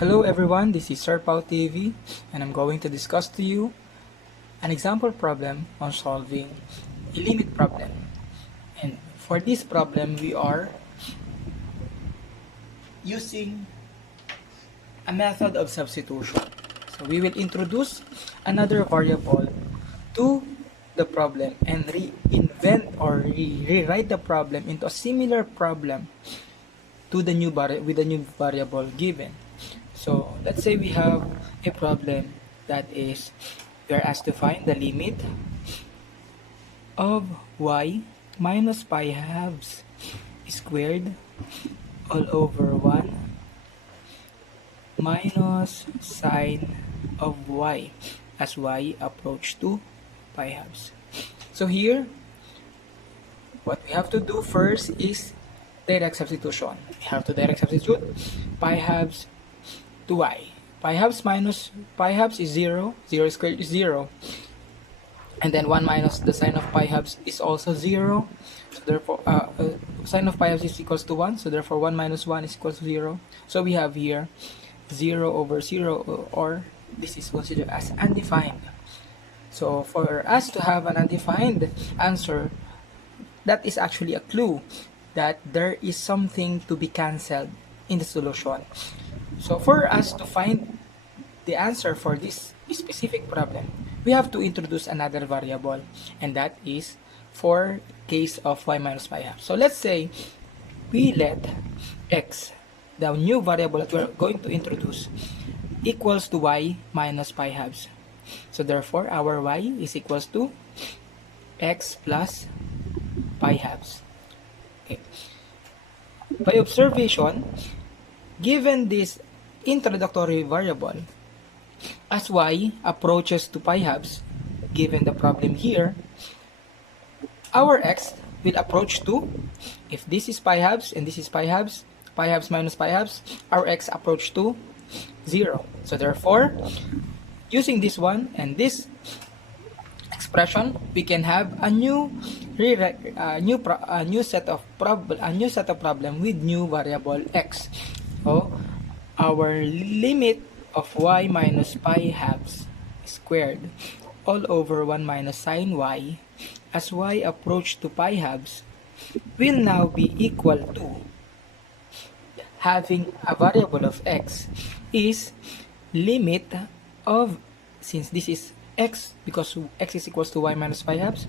Hello everyone, this is Sir Pao TV and I'm going to discuss to you an example problem on solving a limit problem. And for this problem, we are using a method of substitution. So we will introduce another variable to the problem and reinvent or rewrite the problem into a similar problem to the new with the new variable given. So let's say we have a problem that is we are asked to find the limit of y minus pi halves squared all over 1 minus sine of y as y approach to pi halves. So here, what we have to do first is direct substitution. We have to direct substitute pi halves to y. Pi halves minus pi halves is 0, 0 squared is 0. And then 1 minus the sine of pi halves is also 0. So therefore, sine of pi halves is equals to 1. So therefore, 1 minus 1 is equals to 0. So we have here 0 over 0, or this is considered as undefined. So for us to have an undefined answer, that is actually a clue that there is something to be cancelled in the solution. So for us to find the answer for this specific problem, we have to introduce another variable, and that is for case of y minus pi halves. So let's say we let x, the new variable that we are going to introduce, equals to y minus pi halves. So therefore, our y is equals to x plus pi halves. Okay. By observation, given this introductory variable, as y approaches to pi halves, given the problem here, our x will approach to, if this is pi halves and this is pi halves minus pi halves, our x approach to 0. So therefore, using this one and this expression, we can have a new set of problem with new variable x. So our limit of y minus pi halves squared all over 1 minus sine y as y approach to pi halves will now be equal to, having a variable of x, is limit of, since this is x, because x is equals to y minus pi halves,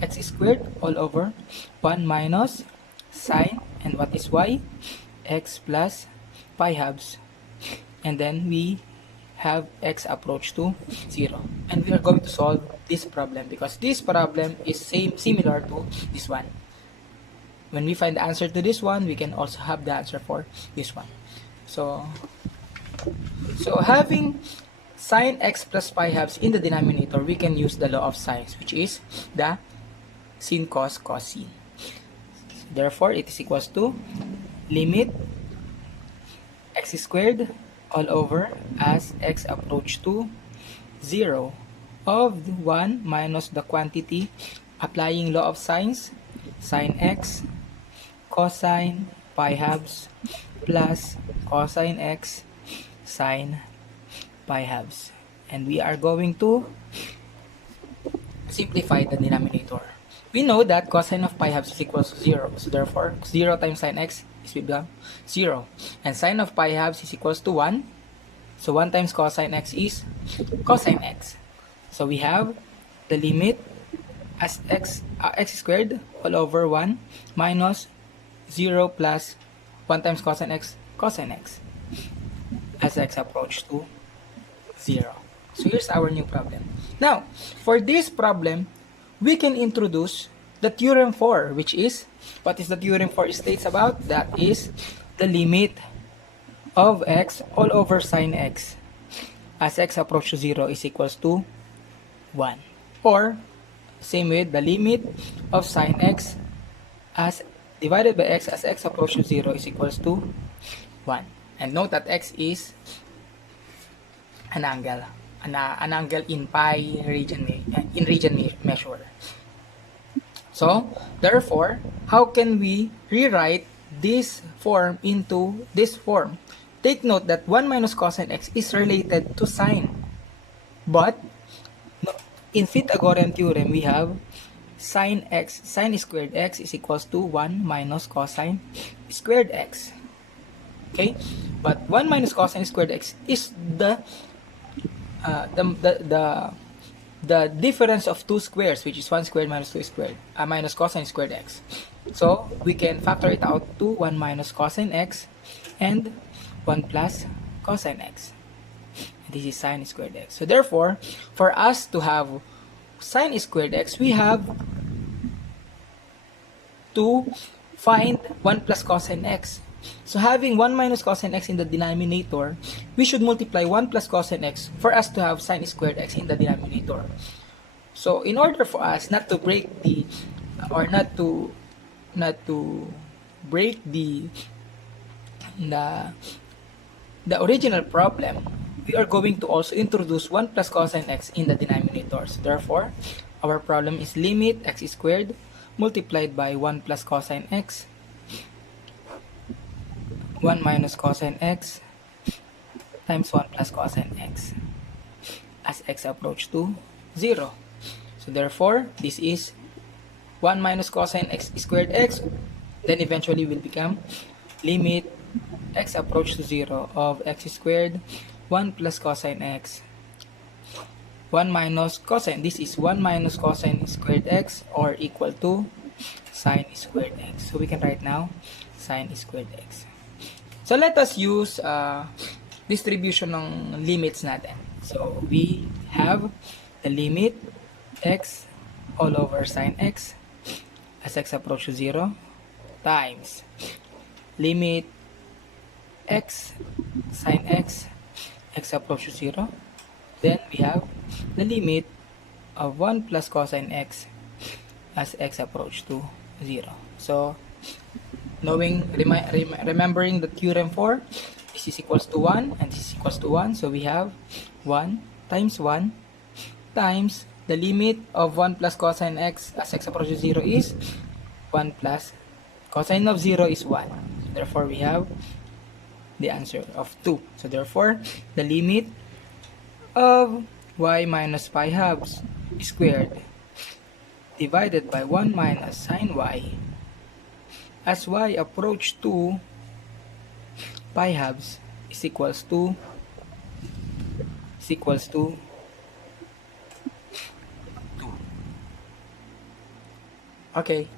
x squared all over 1 minus sine, and what is y? X plus pi halves. And then we have x approach to 0. And we are going to solve this problem because this problem is similar to this one. When we find the answer to this one, we can also have the answer for this one. So having sine x plus pi halves in the denominator, we can use the law of sines, which is the sin cos cosine. Therefore, it is equals to limit x squared all over as x approach to 0 of 1 minus the quantity, applying law of sines, sine x cosine pi halves plus cosine x sine pi halves. And we are going to simplify the denominator. We know that cosine of pi halves is equals to 0. So therefore, 0 times sine x is become 0. And sine of pi halves is equals to 1. So 1 times cosine x is cosine x. So we have the limit as x squared all over 1 minus 0 plus 1 times cosine x as x approach to 0. So here's our new problem. Now, for this problem, we can introduce the theorem 4, which is, what is the theorem 4 states about? That is the limit of x all over sine x as x approach to 0 is equals to 1. Or, same with the limit of sine x as divided by x as x approach to 0 is equals to 1. And note that x is an angle in pi region measure. So therefore, how can we rewrite this form into this form? take note that 1 minus cosine x is related to sine. But in Pythagorean theorem, we have sine squared x is equals to 1 minus cosine squared x. Okay, but 1 minus cosine squared x is the difference of two squares, which is 1 squared minus 2 squared minus cosine squared x. So we can factor it out to 1 minus cosine x and 1 plus cosine x. This is sine squared x. So therefore, for us to have sine squared x, we have to find 1 plus cosine x. So having 1 minus cosine x in the denominator, we should multiply 1 plus cosine x for us to have sine squared x in the denominator. So in order for us not to break the, or not to break the original problem, we are going to also introduce 1 plus cosine x in the denominator. So therefore, our problem is limit x squared multiplied by 1 plus cosine x, 1 minus cosine x times 1 plus cosine x as x approach to 0. So therefore, this is 1 minus cosine x squared x, then eventually will become limit x approach to 0 of x squared 1 plus cosine x, 1 minus cosine, this is 1 minus cosine squared x, or equal to sine squared x. So we can write now sine squared x. So let us use distribution ng limits natin. So we have the limit x all over sine x as x approach to 0 times limit x sine x approach to 0. Then we have the limit of 1 plus cosine x as x approach to 0. So remembering the theorem for this is equals to 1 and this is equals to 1. So we have 1 times the limit of 1 plus cosine x as x approaches 0 is 1 plus cosine of 0 is 1. So therefore, we have the answer of 2. So therefore, the limit of y minus pi halves squared divided by 1 minus sine y as y approach to pi halves is equals to 2. Okay.